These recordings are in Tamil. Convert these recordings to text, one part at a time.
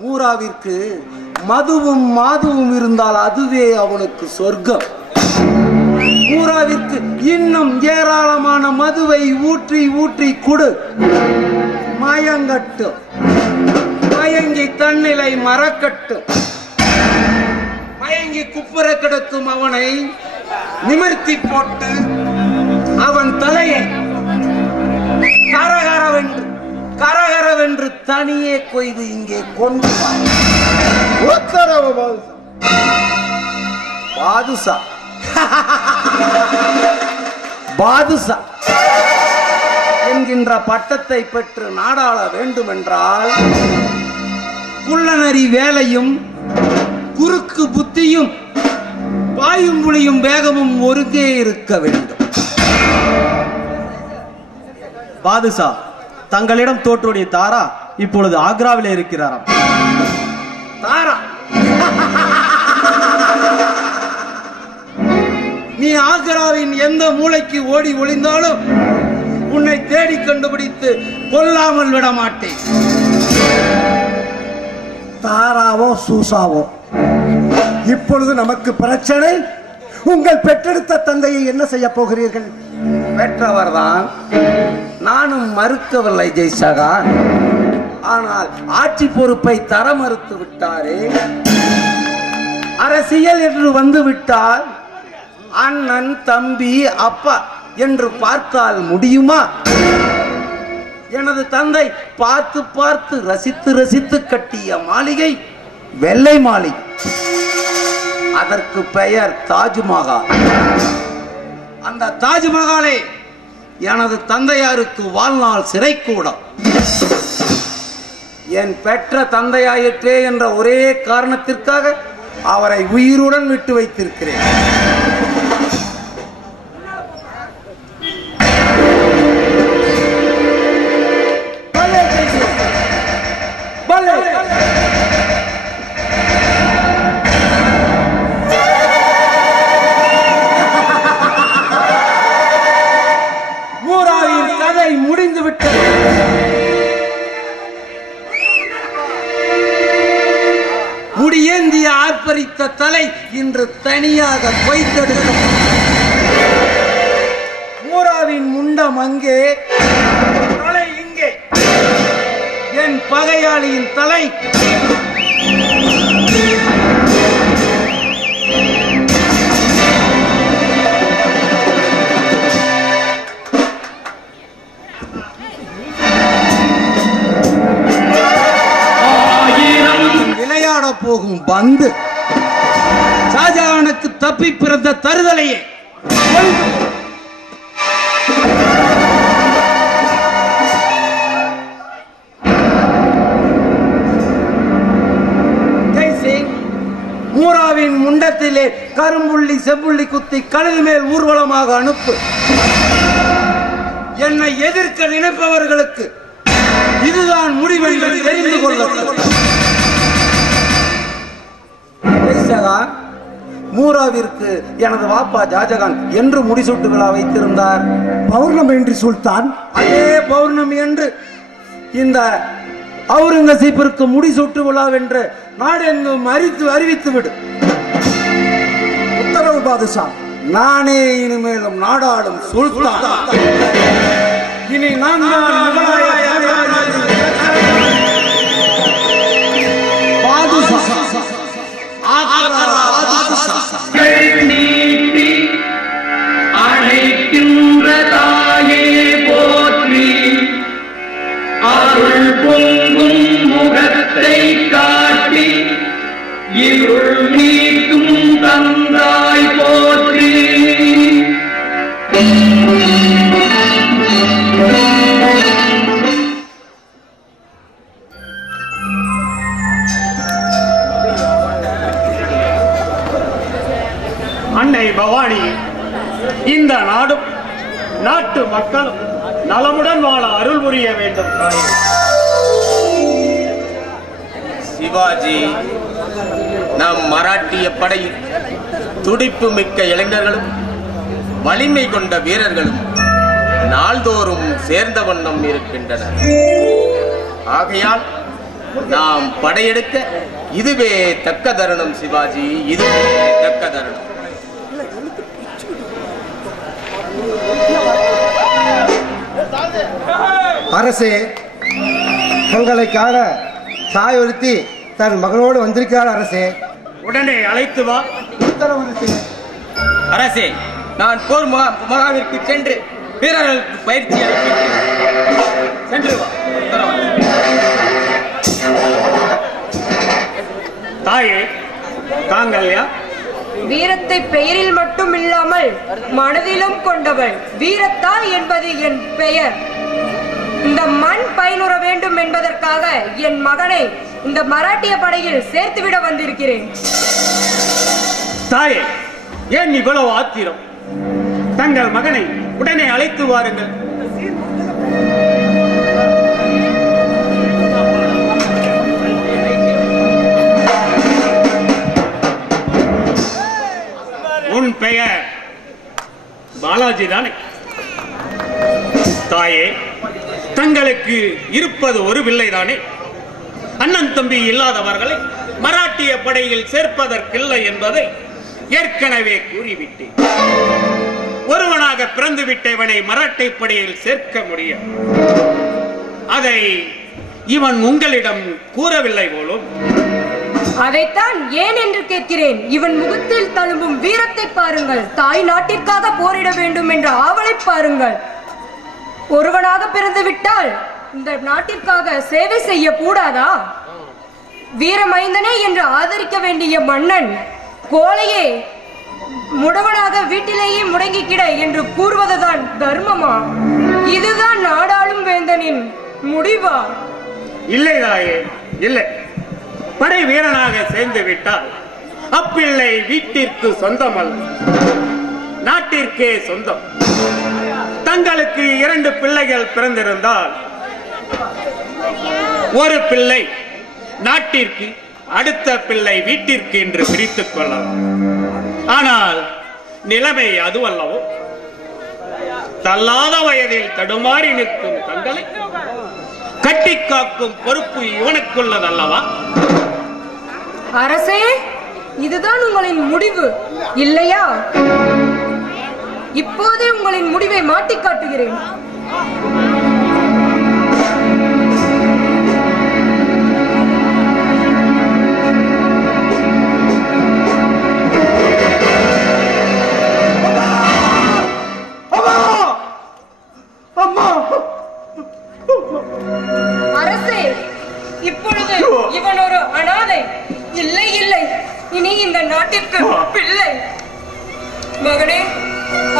மூராவிற்கு மதுவும் மாதுவும் இருந்தால் அதுவே அவனுக்கு சொர்க்கம். மூராவிற்கு இன்னும் ஏராளமான மதுவை ஊற்றி ஊற்றி கொடு, மயங்கட்டும். மயங்கி தன்னிலை மறக்கட்டும். மயங்கி குப்புற கிடக்கும் அவனை நிமிர்த்தி போட்டு அவன் தலையை கரகரவென்று தனியே கொய்து இங்கே கொண்டு உத்தரவு. பாதுஷா பாதுஷா என்கின்ற பட்டத்தை பெற்று நாடாள வேண்டுமென்றால் குள்ளநரி வேலையும் குறுக்கு புத்தியும் பாயும் புலியும் வேகமும் ஒருங்கே இருக்க வேண்டும். பாதுஷா, தங்களிடம் தோற்றுடைய தாரா இப்பொழுது ஆக்ராவிலே இருக்கிறாராம். தாரா, நீ ஆக்ராவின் எந்த மூளைக்கு ஓடி ஒளிந்தாலும் உன்னை தேடி கண்டுபிடித்து கொல்லாமல் விட மாட்டேன். தாராவோ சூசாவோ, இப்பொழுது நமக்கு பிரச்சனை. உங்கள் பெற்றெடுத்த தந்தையை என்ன செய்ய போகிறீர்கள்? பெற்றவர்தான், நானும் மறுக்கவில்லை ஜெய்சகா. ஆனால் ஆட்சி பொறுப்பை தர மறுத்து விட்டாரே. அரசியல் என்று வந்து விட்டால் அண்ணன் தம்பி அப்பா என்று பார்த்தால் முடியுமா? எனது தந்தை பார்த்து பார்த்து ரசித்து ரசித்து கட்டிய மாளிகை வெள்ளை மாளிகை. அதற்கு பெயர் தாஜ்மஹால். அந்த தாஜ்மஹாலை எனது தந்தையாருக்கு வாழ்நாள் சிறை கூடம். என் பெற்ற தந்தையாயிற்றே என்ற ஒரே காரணத்திற்காக அவரை உயிருடன் விட்டு வைத்திருக்கிறேன். மூராவின் கதை முடிந்து விட்டது. முடியேந்திய ஆர்ப்பரித்த தலை இன்று தனியாக கொய்தெடுக்கும். மூராவின் முண்டம் அங்கே, தலை இங்கே. என் பகையாளியின் தலை விளையாட போகும் பந்து. ஷாஜகானுக்கு தப்பி பிறந்த தருதலையே மூராவின் முண்டத்திலே கரும்புள்ளி செம்புள்ளி குத்தி கழுகு மேல் ஊர்வலமாக அனுப்பு. என்னை எதிர்க்க நினைப்பவர்களுக்கு இதுதான் முடிவென்று தெரிந்து கொள்ளப்படும். மூராவிற்கு எனது வாப்பா ஷாஜகான் என்று முடிசூட்டு விழா வைத்திருந்தார். பௌர்ணமி என்று சுல்தான், அதே பௌர்ணமி என்று இந்த அவுரங்கசீப்பிற்கு முடிசூட்டு விழாவென்று நாடெங்கும் அறிவித்து விடு. உத்தரவு பாதுஷா. நானே இனிமேலும் நாடாளும் சுல்தான். இனி நான் அழைக்கின்ற தாயே போற்றி, அருள் பொங்கும் முகத்தை காட்டி இருள் நீக்கும் தந்தாய் போற்றி. அன்னை பவானி, இந்த நாடும் நாட்டு மக்களும் நலமுடன் வாழ அருள் புரிய வேண்டும். சிவாஜி, நம் மராட்டிய படையில் துடிப்பு மிக்க இளைஞர்களும் வலிமை கொண்ட வீரர்களும் நாள்தோறும் சேர்ந்த வண்ணம் இருக்கின்றனர். ஆகையால் நாம் படையெடுக்க இதுவே தக்க தருணம் சிவாஜி, இதுவே தக்க தருணம். அரசே, தங்களுக்காக தாய் ஒருத்தி தன் மகனோடு வந்திருக்கிறார் அரசே. உடனே அழைத்து வா. அரசே, நான் போர் முகாமிற்கு சென்று வீரர்களுக்கு பயிற்சி அளிக்கிறேன். சென்று வா. தாயே, தாங்கள் யார்? வீரத்தை பெயரில் மட்டும் இல்லாமல் மனதிலும் கொண்டவள் வீரத்தாய் என்பது என் பெயர். இந்த மண் பயனுற வேண்டும் என்பதற்காக என் மகனை இந்த மராட்டிய படையில் சேர்த்துவிட வந்திருக்கிறேன். தாயே, ஏன் இவ்வளவு ஆத்திரம்? தங்கள் மகனை உடனே அழைத்து வாருங்கள். உன் பெயர் பாலாஜி தானே? தாயே, தங்களுக்கு இருப்பது ஒரு பிள்ளைதானே? அண்ணன் தம்பி இல்லாதவர்களை மராட்டிய படையில் சேர்ப்பதற்கில்லை என்பதை ஏற்கனவே கூறிவிட்டேன். ஒருவனாக பிறந்து விட்டவனை மராட்டிய படையில் சேர்க்க முடியும். அதை இவன் உங்களிடம் கூறவில்லை போலும். அதைத்தான் ஏன் என்று கேட்கிறேன். இவன் முகத்தில் தழும்பும் வீரத்தை பாருங்கள். தாய் நாட்டிற்காக போரிட வேண்டும் என்ற ஆவலை பாருங்கள். ஒருவனாக பிறந்து விட்டால் இந்த நாட்டிற்காக சேவை செய்ய கூடாதா? வீரமைந்தனே என்று ஆதரிக்க வேண்டிய மன்னன் கோலையே முடவனாக வீட்டிலேயே முடங்கி கிட என்று கூறுவதுதான் தர்மமா? இதுதான் நாடாளும் வேந்தனின் முடிவா? இல்லை தாயே, இல்லை. படை வீரனாக சேர்ந்து விட்டால் அப்பிள்ளை வீட்டிற்கு சொந்தம் அல்ல, நாட்டிற்கே சொந்தம். தங்களுக்கு 2 பிள்ளைகள் பிறந்திருந்தால் ஒரு பிள்ளை நாட்டிற்கு, அடுத்த பிள்ளை வீட்டிற்கு என்று பிரித்துக் கொள்ளலாம். ஆனால் நிலைமை அதுவல்லவோ? தள்ளாத வயதில் தடுமாறி நிற்கும் தங்களை கட்டி காக்கும் பொறுப்பு இவனுக்குள்ளதல்லவா? அரசே, இதுதான் உங்களின் முடிவு இல்லையா? இப்போதே உங்களின் முடிவை மாட்டிக் காட்டுகிறேன். அரசே, இப்பொழுது இவன் ஒரு அனாதை. இல்லை இல்லை, இனி இந்த நாட்டிற்கு பிள்ளை. மகனே,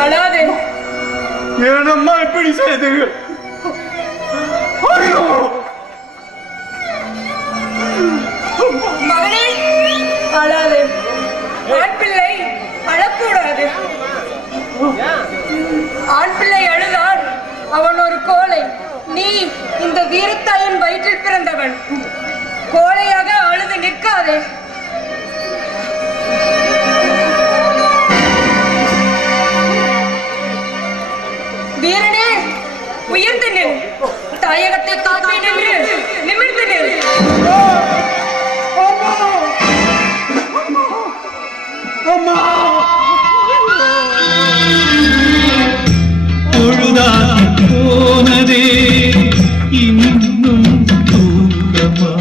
அழாதே. ஏனம்மா இப்படி செய்தீர்கள்? மகனே, அழாதே. ஆண் பிள்ளை அழக்கூடாது. ஆண் பிள்ளை அழுதான் அவன் ஒரு கோழை. நீ இந்த வீரத்தாயின் வயிற்றில் பிறந்தவன். கோழையாக அழுது நிற்காதே. வீரனே, உயர்ந்து நில். தாயகத்தை காப்பேன் என்று நிமிர்ந்து நில். பொழுதாகி போனதே இன்னும் தூக்கமா,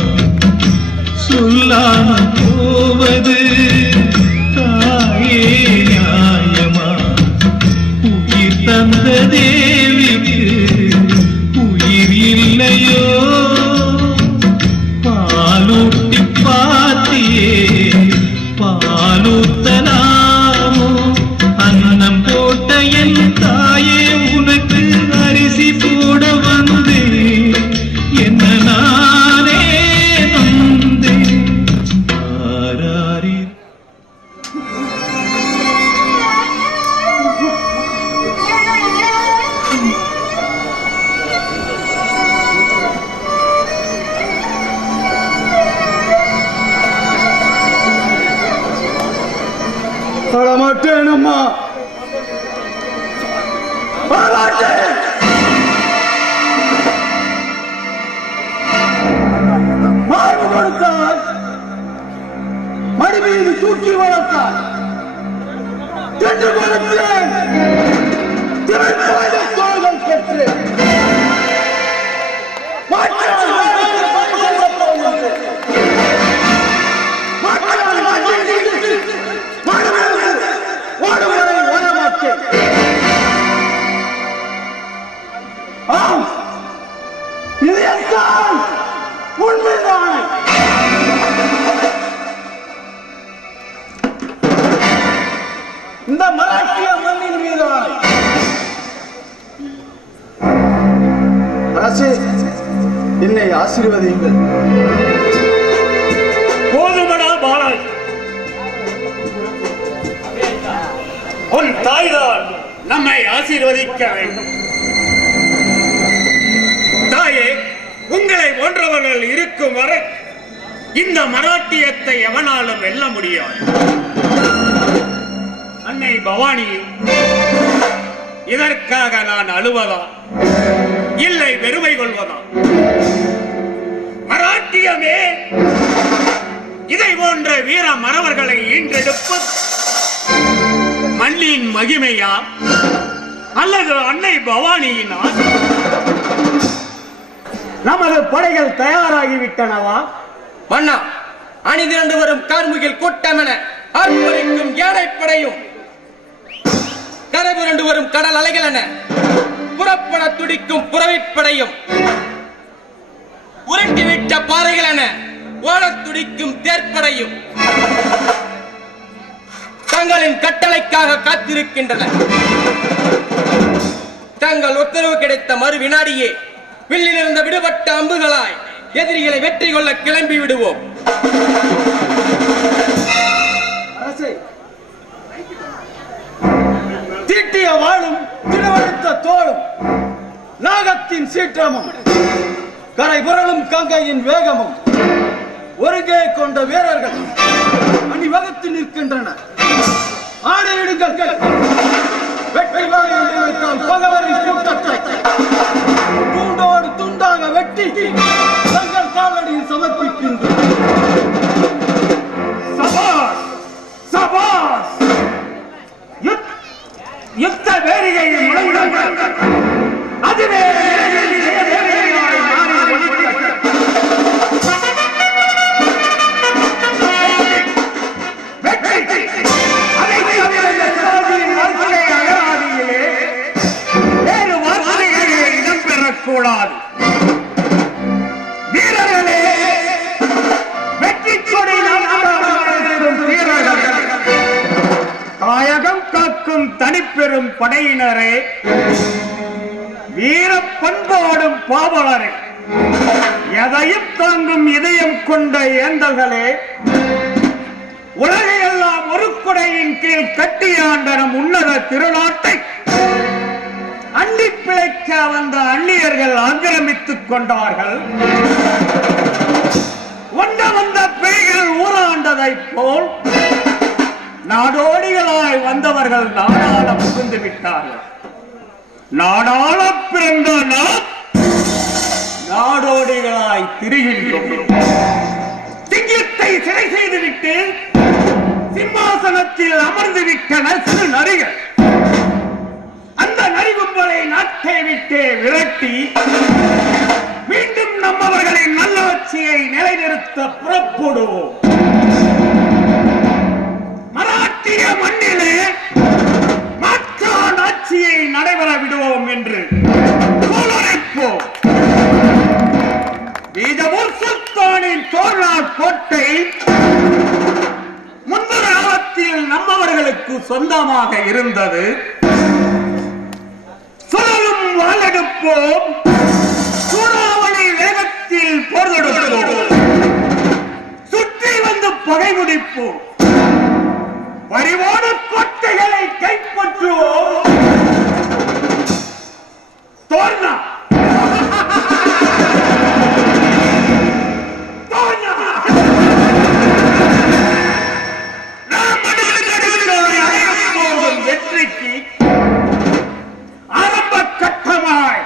சொல்லாமல் போவது தாயே நியாயமா? உயிர் தந்த தேவிக்கு உயிர் இல்லையோ? பாலூட்டி பாத்தியே பாலூத்தலாமோ? அன்னம் போட்ட என் தாயே உனக்கு அரிசி போட வந்து என்ன நானே நொந்தேன். ஆராரி மாட்டேனம்மா, மாட்டேன். தூக்கி வளர்த்தார். சென்று கொடுத்தேன். திரைப்பாய்ந்த தோள்கள் பெற்று இது என்னால் உண்மைதான். இந்த மராட்டிய மண்ணின் மீதான அரசே, என்னை ஆசீர்வதியுங்கள். போதுமடா பாலாஜி, உன் தாய்தான் நம்மை ஆசீர்வதிக்க வேண்டும். தாயே, உங்களை போன்றவர்கள் இருக்கும் வரை இந்த மராட்டியத்தை எவனாலும் வெல்ல முடியாது. அன்னை பவானி, இதற்காக நான் அழுவதா இல்லை பெருமை கொள்வதா? மராட்டியமே இதை போன்ற வீர மறவர்களை ஈன்றெடுப்பது மண்ணின் மகிமையா அல்லது அன்னை பவானியின் ஆசை? நமது படைகள் தயாராகிவிட்டனவா? மன்னா, அணிதிரண்டு வரும் கார்முகில் கூட்டமென ஆர்ப்பரிக்கும் யானைப்படையும் கரைபுரண்டு வரும் கடல் அலைகள் என புறப்பட துடிக்கும் புறவிப்படையும் உருட்டிவிட்ட பாறைகள் என ஓடத் துடிக்கும் தேர்ப்படையும் தங்களின் கட்டளைக்காக காத்திருக்கின்றன. தங்கள் உத்தரவு கிடைத்த மறு வினாடியே வில்லிலிருந்த விடுபட்ட அம்புகளாய் எதிரிகளை வெற்றி கொள்ள கிளம்பி விடுவோம். அரசே, தீட்டிய வாழும் திருவழுத்த தோளும் நாகத்தின் சீற்றமும் கரை புரளும் கங்கையின் வேகமும் ஒருங்கே கொண்ட வீரர்கள் அணிவகுத்து நிற்கின்றனர். ஆணையிடுங்கள், வெற்றி வாயில் பகவரின் கூட்டத்தை துண்டோடு துண்டாக வெட்டி தங்கள் காலடியில் சமர்ப்பிக்கின்றனர். சபாஸ் சபாஸ்! யுத்த வேரிகையில் முழங்குங்கள். அதுவே வேறு வார்த்தைகளில் இடம்பெறக்கூடாது. வீரர்களே, வெற்றி கொடி நாட்டும் வீரர்கள், தாயகம் காக்கும் தனிப்பெரும் படையினரே, வீர பண்பாடும் பாவலரே, எதையும் தாங்கும் இதயம் கொண்ட ஏந்தல்களே, உலகையெல்லாம் ஒரு கொடையின் கீழ் கட்டியாண்ட நம் உன்னத திருநாட்டை அண்டி பிழைக்க வந்த அந்நியர்கள் ஆக்கிரமித்துக் கொண்டார்கள். வந்த பேய்கள் ஊராண்டதை போல் நாடோடிகளாய் வந்தவர்கள் நாடாள புகுந்து விட்டார்கள். நாடாள பிறந்த நாம் நாடோடிகளாய் திரிகின்றோம். சிங்கத்தை சிறை செய்துவிட்டு சிம்மாசனத்தில் அமர்ந்து விட்டன சிறு நரிகள். அந்த நரிகும்பலை நாட்டை விட்டு விரட்டி மீண்டும் நம்மவர்களின் நல்லாட்சியை நிலைநிறுத்த புறப்படுவோம். மராட்டிய மண்ணிலே மாற்றான் ஆட்சியை நடைபெற விடுவோம் என்று கோலரைப்போம். பீஜப்பூர் சுல்தானின் தோழர் கோட்டை முன்பு காலத்தில் நம்மவர்களுக்கு சொந்தமாக இருந்தது. சுழலும் வாழெடுப்போம், சூறாவளி வேகத்தில் போர் தொடுப்போம், சுற்றி வந்து பகை முடிப்போம், பரிவான கோட்டைகளை கைப்பற்றுவோம். தோர்னா வெற்றிக்கு ஆரம்ப கட்டமாய்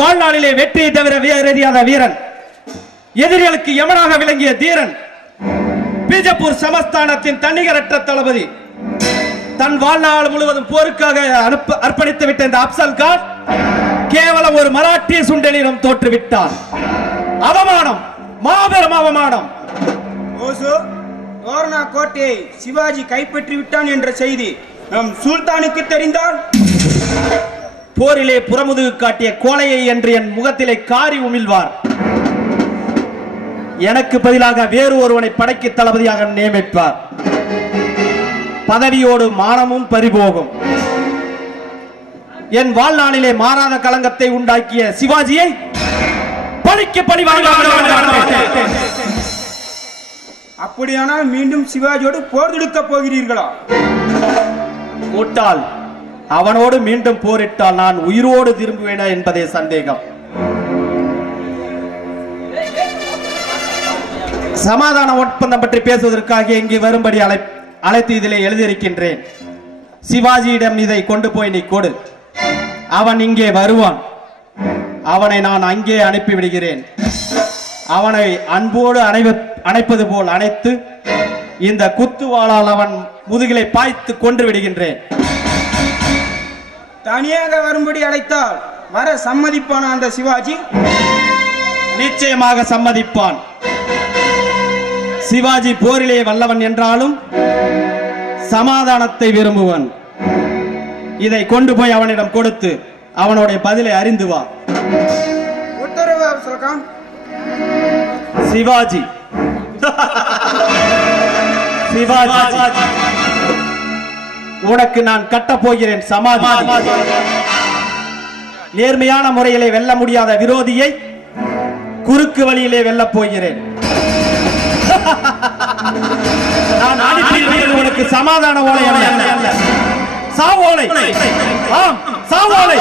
வாழ்நாளிலே வெற்றியை தவிர வேறறியாத வீரன், எதிரிகளுக்கு யமனாக விளங்கிய தீரன், பீஜப்பூர் சமஸ்தானத்தின் தன்னிகரற்ற தளபதி, தன் வாழ்நாள் முழுவதும் போருக்காக அர்ப்பணித்து விட்ட இந்த அப்சல் கான் கேவலம் ஒரு மராட்டிய சுண்டலிடம் தோற்றுவிட்டார். அவமானம், மாபெரும் அவமானம். ஓசோ, தோரணா கோட்டையை சிவாஜி கைப்பற்றி விட்டான் என்ற செய்தி நம் சுல்தானுக்கு தெரிந்தால் போரிலே புறமுதுகு காட்டிய கோலையை என்று என் முகத்திலே காரி உமிழ்வார். எனக்கு பதிலாக வேறு ஒருவனை படைக்கு தளபதியாக நியமிப்பார். பதவியோடு மானமும் பறிபோகும். என் வாழ்நாளிலே மாறாத களங்கத்தை உண்டாக்கிய சிவாஜியை பழிக்கு பழிவாங்க. அப்படியானால் மீண்டும் சிவாஜியோடு போர் தொடுக்க போகிறீர்களா? முட்டாள், அவனோடு மீண்டும் போரிட்டால் நான் உயிரோடு திரும்புவேனா என்பதே சந்தேகம். சமாதான ஒப்பந்தம் பற்றி பேசுவதற்காக இங்கே வரும்படி அழைத்து இதிலே எழுதியிருக்கின்றேன். சிவாஜியிடம் இதை கொண்டு போய் நீ கொடு. அவன் இங்கே வருவான். அவனை நான் அங்கே அனுப்பிவிடுகிறேன். அவனை அன்போடு அணைப்பது போல் அணைத்து இந்த குத்துவாளால் அவன் முதுகிலை பாய்த்து கொன்று விடுகின்றேன். தனியாக வரும்படி அழைத்தால் வர சம்மதிப்பான அந்த சிவாஜி? நிச்சயமாக சம்மதிப்பான். சிவாஜி போரிலே வல்லவன் என்றாலும் சமாதானத்தை விரும்புவன். இதை கொண்டு போய் அவனிடம் கொடுத்து அவனுடைய பதிலை அறிந்து வா. உத்தரவு அப்சல் கான். சிவாஜி சிவாஜி, உனக்கு நான் கட்டப் போகிறேன் சமாதி. நேர்மையான முறையிலே வெல்ல முடியாத விரோதியை குறுக்கு வழியிலே வெல்லப் போகிறேன். நான் அனுப்பியிருப்பது உனக்கு சமாதான ஓலை அல்ல, சாவோலை. ஆம், சாவோலை.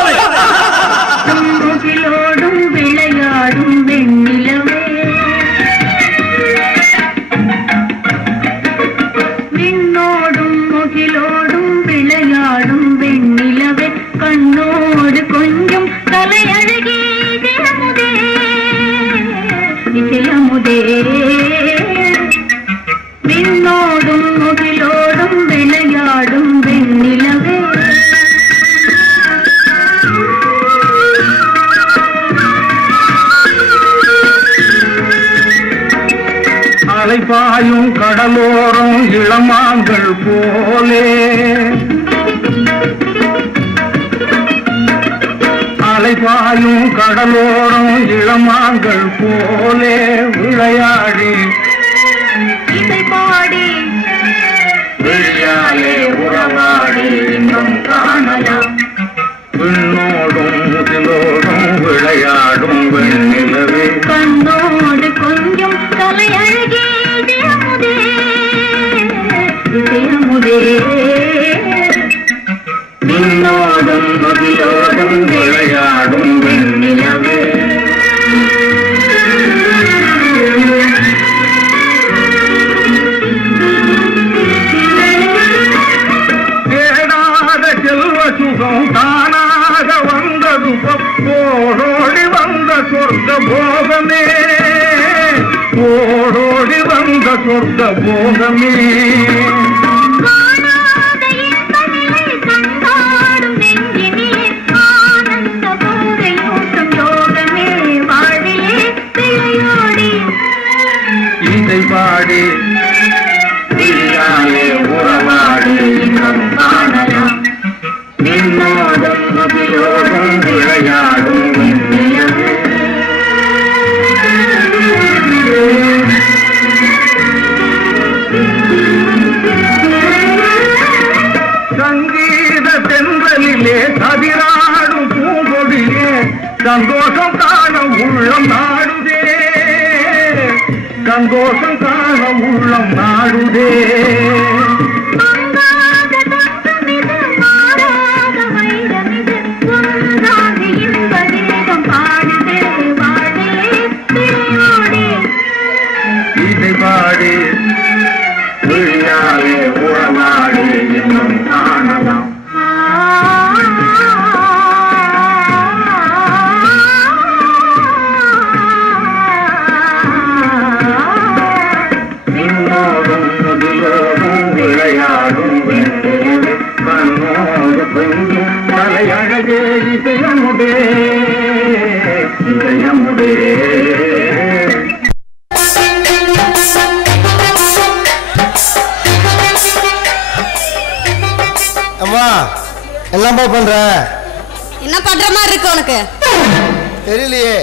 முகிலோடும் விளையாடும் வெண்ணிலவே, விண்ணோடும் முகிலோடும் விளையாடும் வெண்ணிலவே, கண்ணோடு கொஞ்சம் கலையழகே இசையமுதே, இசையமுதே. விண்ணோடும் முகிலோடும் விளையாடும் வெண்ணிலவே, அலைபாயும் கடலோரம் இளமான்கள் போலே, அலைபாயும் கடலோரம் இளமான்கள் போலே விளையாடி இசை பாடி விளையாலே உறவாடி இன்னும் காணலாம். விண்ணோடும் முகிலோடும் விளையாடும் வெண்ணிலவே, கண்ணோடு கொஞ்சம் கலையழகே இசையமுதே, இசையமுதே. விண்ணோடும் முகிலோடும் விளையாடும் வெண்ணிலவே. தேடாத செல்வ சுகம் தானாக வந்தது, ஓடோடி வந்த சொர்க்க போகமே, ஓடோடி வந்த சொர்க்க போகமே. காணாத இன்ப நிலை கண்டாடும் நெஞ்சினிலே, ஆனந்த போதையூட்டும் யோகமே, வாழ்விலே விளையாடி இசை பாடி விழியாலே உறவாடி இன்னும் காணலாம். நின்னோடும் முகிலோடும் விளையாடும் வெண்ணிலவே. சங்கீத தென்றலிலே கதிராடும் பூங்கொடியே, சந்தோஷம் காண உள்ளம் நாடுதே, சந்தோஷம் காண உள்ளம் நாடுதே. மங்காத தங்கமிது, மாறாத வைரமிது, ஒன்றாக இன்ப கீதம் பாடுதே, வாழ்விலே விளையாடி இசை பாடி விழியாலே உறவாடி இன்னும் காணலாம். என்னப்பா பண்ற? என்ன பண்ற மாதிரி இருக்கு உனக்கு? தெரியலையே.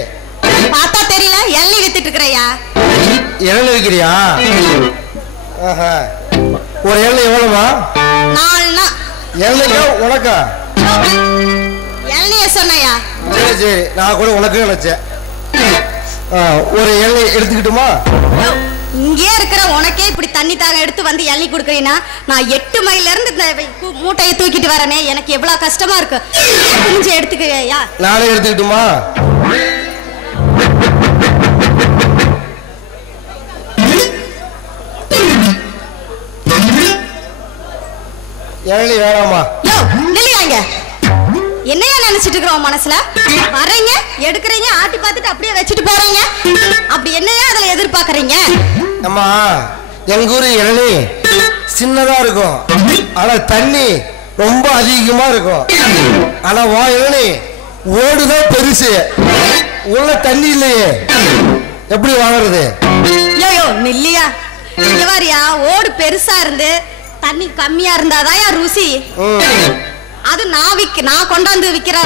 பார்த்தா தெரியல. எள்ளி வித்துட்டு இருக்கிறையா? இளநீ விற்கிறியா? ஆஹா. ஒரு இளநீ எவ்வளவுமா? 4 இளநீ உனக்கா? இளநிய சொன்னையா? சரி சரி, நான் கூட உனக்கு நினைச்சேன். ஒரு இளநீ எடுத்துக்கிட்டுமா? இங்கே இருக்கிற உனக்கே இப்படி தண்ணி தாக எடுத்து வந்து எள்ளி கொடுக்குறீன்னா நான் 8 மைல்ல இருந்து இந்த மூட்டையை தூக்கிட்டு வரனே, எனக்கு எவ்வளவு கஷ்டமா இருக்கு. கொஞ்சம் எடுத்துக்கையா? நானே எடுத்துக்கிட்டுமா? இளநீ வேணாமா? நில்லையாங்க. என்னையா நினைச்சிட்டு இருக்கிறோம் மனசுல? வரீங்க, எடுக்கிறீங்க, ஆட்டி பார்த்துட்டு அப்படியே வச்சுட்டு போறீங்க. அப்படி என்னையா அதுல எதிர்பார்க்கறீங்க? அம்மா, எங்க ஊரு இளநீ சின்னதா இருக்கும், ஆனா தண்ணி ரொம்ப அதிகமா இருக்கும். ஆனா வா இளநீ ஓடுதான் பெருசு, உள்ள தண்ணி இல்லையே, எப்படி வாங்குறது? யோ நில்லையா. இங்க வாரியா, ஓடு பெருசா இருந்து தண்ணி கம்மியா இருந்தாதாயா ருசி. அது நான் கொண்டாந்து விக்கிற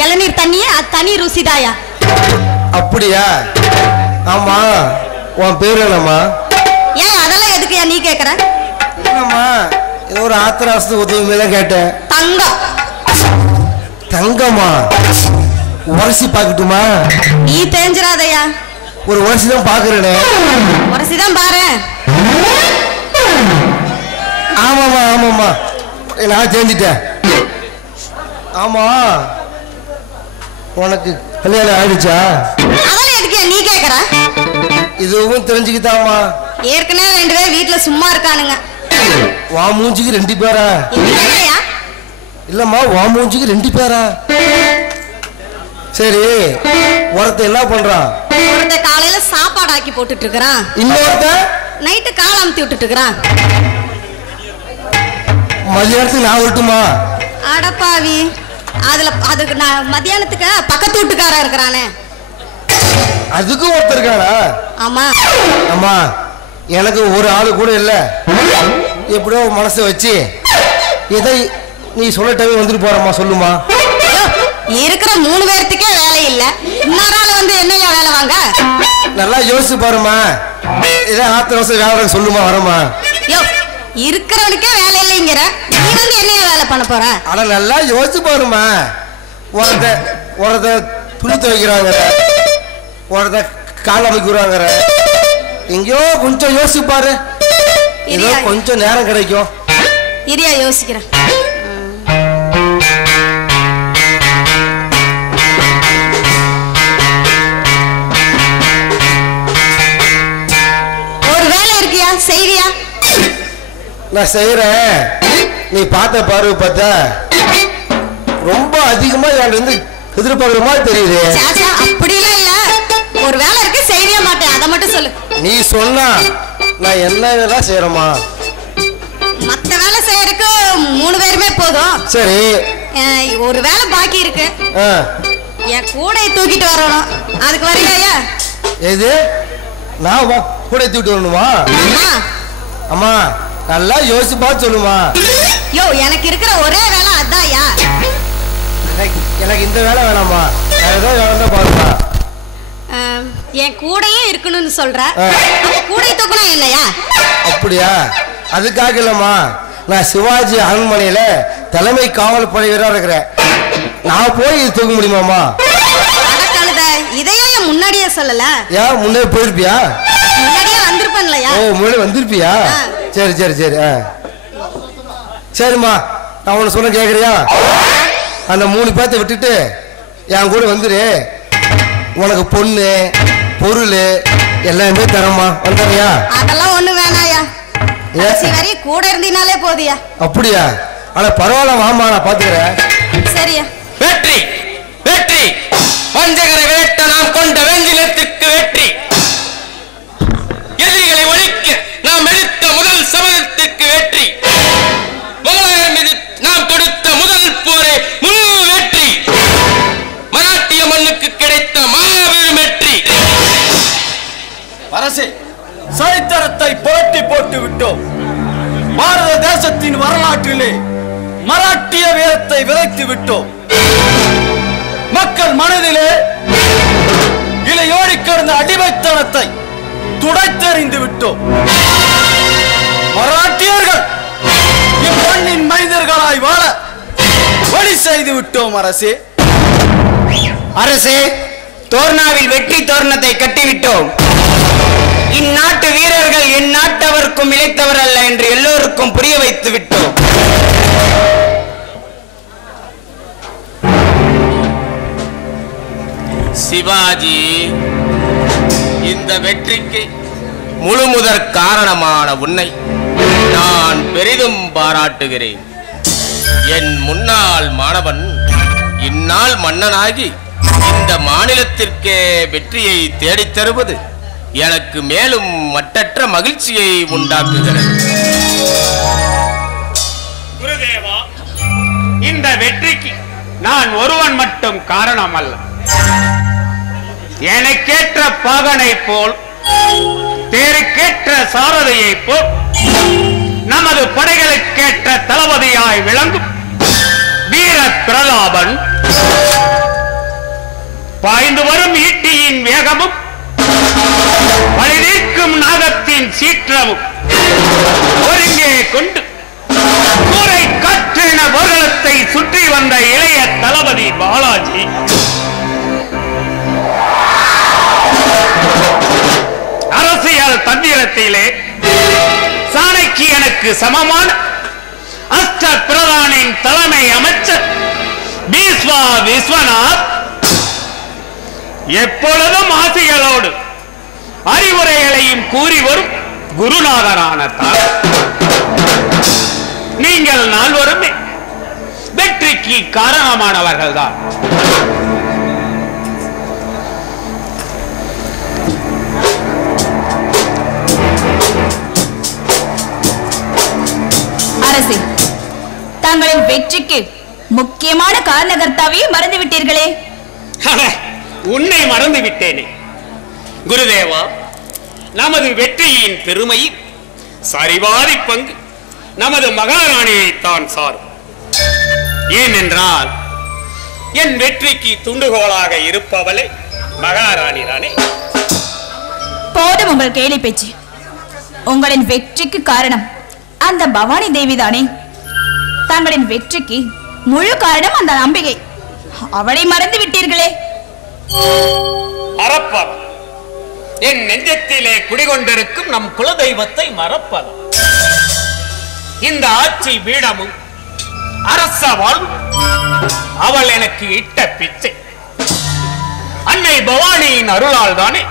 இளநீர் தண்ணியே அது தனி ருசிதாயா. அப்படியா? ஆமா, உன் பேரு என்னம்மா? ஏன் அதெல்லாம் எதுக்குயா நீ கேக்குற? என்னம்மா, ஏதோ ஒரு ஆத்திராசத்து உதவி தான் கேட்டேன். தங்கம். தங்கம்மா? உரசி பாக்கட்டுமா? நீ தெரிஞ்சிடாதயா. ஒரு உரசி தான் பாக்குறேனே. உரசி தான் பாரு. ஆமாமா ஆமாமா, நான் தெரிஞ்சிட்டேன். ஆமா, உனக்கு கல்யாணம் ஆயிடுச்சா? அதெல்லாம் எதுக்கு நீ கேக்குற? இதுவும் தெரிஞ்சுக்கிட்டாமா. ஏற்கனவே 2 பேர் வீட்டுல சும்மா இருக்கானுங்க. வா மூஞ்சிக்கு 2 பேரா? இல்லம்மா, வா மூஞ்சிக்கு 2 பேரா? சரி, ஒருத்த என்ன பண்றான்? ஒருத்த காலையில சாப்பாடு ஆக்கி போட்டுட்டு இருக்கிறான். இன்னொருத்த நைட்டு கால் அமுத்தி விட்டுட்டு இருக்கிறான். மதியானத்துக்கு நான் வரட்டுமா? அடப்பாவி, அதுக்கு நான் மத்தியானத்துக்கு பக்கத்து வீட்டுக்காரன் இருக்கிறானே, அதுக்கும் ஒருத்தர் இருக்கானா? ஆமா. அம்மா, எனக்கு ஒரு ஆளு கூட இல்ல, எப்படியோ மனசை வச்சு எதை நீ சொல்ல டைம் வந்துட்டு போறம்மா, சொல்லுமா. இருக்கிற 3 பேர்த்துக்கே வேலை இல்ல, இன்னொரு ஆள் வந்து என்னையா வேலை வாங்க? நல்லா யோசிச்சு பாருமா, இதை ஆத்திரவசம் வேலை சொல்லுமா, வரமா. இருக்கிறவனுக்கே வேலை இல்லைங்கிற நீ வந்து என்னையா வேலை பண்ண போற? ஆனா நல்லா யோசிச்சு பாருமா, ஒருத்த துணி துவைக்கிறாங்க, ஒருத்த கால் அமைக்கிறாங்க, எங்கேயோ கொஞ்சம் யோசிச்சு பாரு, ஏதோ கொஞ்சம் நேரம் கிடைக்கும். இரியா யோசிக்கிறேன். ஒரு வேலை இருக்கியா, செய்வியா? நான் செய்யறேன், நீ பார்த்த பார்வை பார்த்தா ரொம்ப அதிகமா இருந்து எதிர்பார்க்கிற மாதிரி தெரியுது. அப்படிலாம் இல்ல, ஒரு வேலை இருக்கு, செய்ய மாட்டேன், அதை மட்டும் சொல்லு. நீ சொன்னா நான் என்ன வேலை செய்யறேமா? மத்த வேலை செய்யறதுக்கு 3 பேருமே போதும். சரி, ஒரு வேலை பாக்கி இருக்கு, என் கூடை தூக்கிட்டு வரணும், அதுக்கு வரலையா? எது? நான் கூட தூக்கிட்டு வரணுமா? அம்மா, நல்லா யோசிச்சு பார்த்து சொல்லுமா. யோ, எனக்கு இருக்கிற ஒரே வேலை அதான்யா. எனக்கு இந்த வேலை வேணாமா, ஏதோ வேலை தான் பாருமா. என் கூடையே இருக்கணும்னு சொல்ற, கூடை தூக்கணும் இல்லையா? அப்படியா? அதுக்காக இல்லம்மா, நான் சிவாஜி அரண்மனையில தலைமை காவல் படை வீரரா இருக்கிறேன், நான் போய் இது தூக்க முடியுமாமா? இதையே முன்னாடியே சொல்லல. ஏன் முன்னாடி போயிருப்பியா? முன்னாடியே வந்திருப்பேன்லையா? ஓ, முன்னாடி வந்திருப்பியா? சரி சரி சரி, சரிம்மா, நான் உன்னை சொன்ன கேக்குறியா? அந்த 3 பேர்த்த விட்டுட்டு என் கூட வந்துரு, உனக்கு பொண்ணு பொருள் எல்லாமே தரமா, வந்துறியா? அதெல்லாம் ஒண்ணு வேணாயா, வரை கூட இருந்தீனாலே போதியா. அப்படியா? ஆனா பரவாயில்ல, வாமா, நான் பாத்துக்கிறேன். சரியா? வெற்றி வெற்றி, வஞ்சகரை வேட்ட நாம் கொண்ட வெஞ்சினத்திற்கு வெற்றி, எதிரிகளை ஒழிக்க நாம் எடுத்த முதல் சபதத்திற்கு வெற்றி, முகலாயர் மீது நாம் தொடுத்த முதல் போரே முழு வெற்றி, மராட்டிய மண்ணுக்கு கிடைத்த மாபெரும் வெற்றி. அரசே, சரித்திரத்தை புரட்டி போட்டு விட்டோம். பாரத தேசத்தின் வரலாற்றிலே மராட்டிய வீரத்தை விதைத்து விட்டோம். மக்கள் மனதிலே இலையோடி கிடந்த அடிமைத்தனத்தை துடைத்தெறிந்து விட்டோம். மராட்டியர்கள் இப்பண்ணின் மைந்தர்களாய் வாழ வழி செய்து விட்டோம். அரசே, அரசே, தோர்னாவில் வெற்றி தோரணத்தை கட்டிவிட்டோம். இந்நாட்டு வீரர்கள் என் நாட்டவருக்கும் இழைத்தவர் அல்ல என்று எல்லோருக்கும் புரிய வைத்து விட்டோம். சிவாஜி, இந்த வெற்றிக்கு முழுமுதற் காரணமான உன்னை நான் பெரிதும் பாராட்டுகிறேன். என் முன்னாள் மாணவன் இந்நாள் மன்னனாகி இந்த மாநிலத்திற்கே வெற்றியை தேடித் தருவது எனக்கு மேலும் மட்டற்ற மகிழ்ச்சியை உண்டாக்குகிறது. குருதேவா, இந்த வெற்றிக்கு நான் ஒருவன் மட்டும் காரணம் அல்ல. எனக்கேற்ற பாகனை போல், தேருக்கேற்ற சாரதியை போல், நமது படைகளுக்கேற்ற தளபதியாய் விளங்கும் வீர பிரதாபன், பாய்ந்து வரும் ஈட்டியின் வேகமும், வழிநீக்கும் நாகத்தின் சீற்றமும் ஒருங்கே கொண்டு கூரை காற்றின போர்க்களத்தை சுற்றி வந்த இளைய தளபதி பாலாஜி, அரசியல் தந்திரத்திலே சாணக்கியனுக்கு சமமான அஷ்ட பிரதானின் தலைமை அமைச்சர் பீஸ்வா விஸ்வநாத், எப்பொழுதும் ஆசைகளோடு அறிவுரைகளையும் கூறி வரும் குருநாதரான தாய், நீங்கள் நால்வருமே வெற்றிக்கு காரணமானவர்கள் தான். அரசே, தங்களின் வெற்றிக்கு முக்கியமான காரணகர்த்தாவையே மறந்து விட்டீர்களே. உன்னை மறந்து விட்டேனே. குருதேவா, நமது வெற்றியின் பெருமை சரிவாரி பங்கு நமது மகாராணியைத்தான் சாரும். ஏனென்றால் என் வெற்றிக்கு துண்டுகோலாக இருப்பவளே மகாராணி தானே. போதும் உங்கள் கேலி பேச்சு. உங்களின் வெற்றிக்கு காரணம் அந்த பவானி தேவி தானே. தங்களின் வெற்றிக்கு முழு காரணம் அந்த அம்பிகை. அவளை மறந்து விட்டீர்களே. மறப்பது என் நெஞ்சத்திலே குடிகொண்டிருக்கும் நம் குலதெய்வத்தை மறப்பது. இந்த ஆட்சி பீடமும் அரச வாழ்வும் அவள் எனக்கு இட்ட பிச்சை. அன்னை பவானியின் அருளால் தானே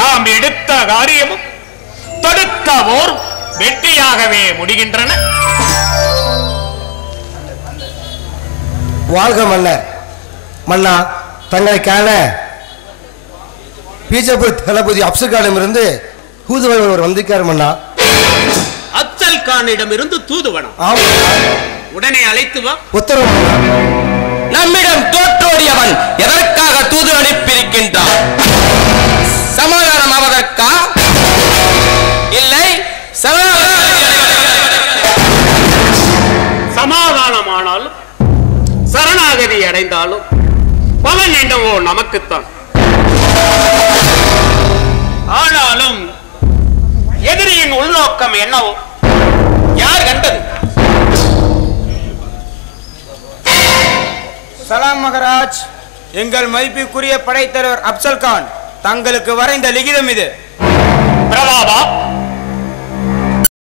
நாம் எடுத்த காரியமும் தொடுத்த போர் வெற்றியாகவே முடிகின்றன. வாழ்க மன்னர். மன்னா, தங்களை காண பீஜப்பூர் தளபதி அப்சல் கானிடமிருந்து தூதுவன் ஒருவர் வந்திருக்கார் மன்னா. அப்சல் கானிடமிருந்து தூதுவனா? உடனே அழைத்து வா. உத்தரவு. நம்மிடம் தோற்றோடியவன் எதற்காக தூது அனுப்பியிருக்கின்றான்? சமாதானம் ஆவதற்கா? இல்லை, சமாதானமானாலும் சரணாகதி அடைந்தாலும் பலன் என்னவோ நமக்குத்தான். ஆனாலும் எதிரியின் உள்நோக்கம் என்னவோ யார் கண்டது? சலாம் மகராஜ். எங்கள் மதிப்புக்குரிய படைத்தலைவர் அப்சல் கான் தங்களுக்கு வரைந்த லிகிதம் இது. பிரதாபா,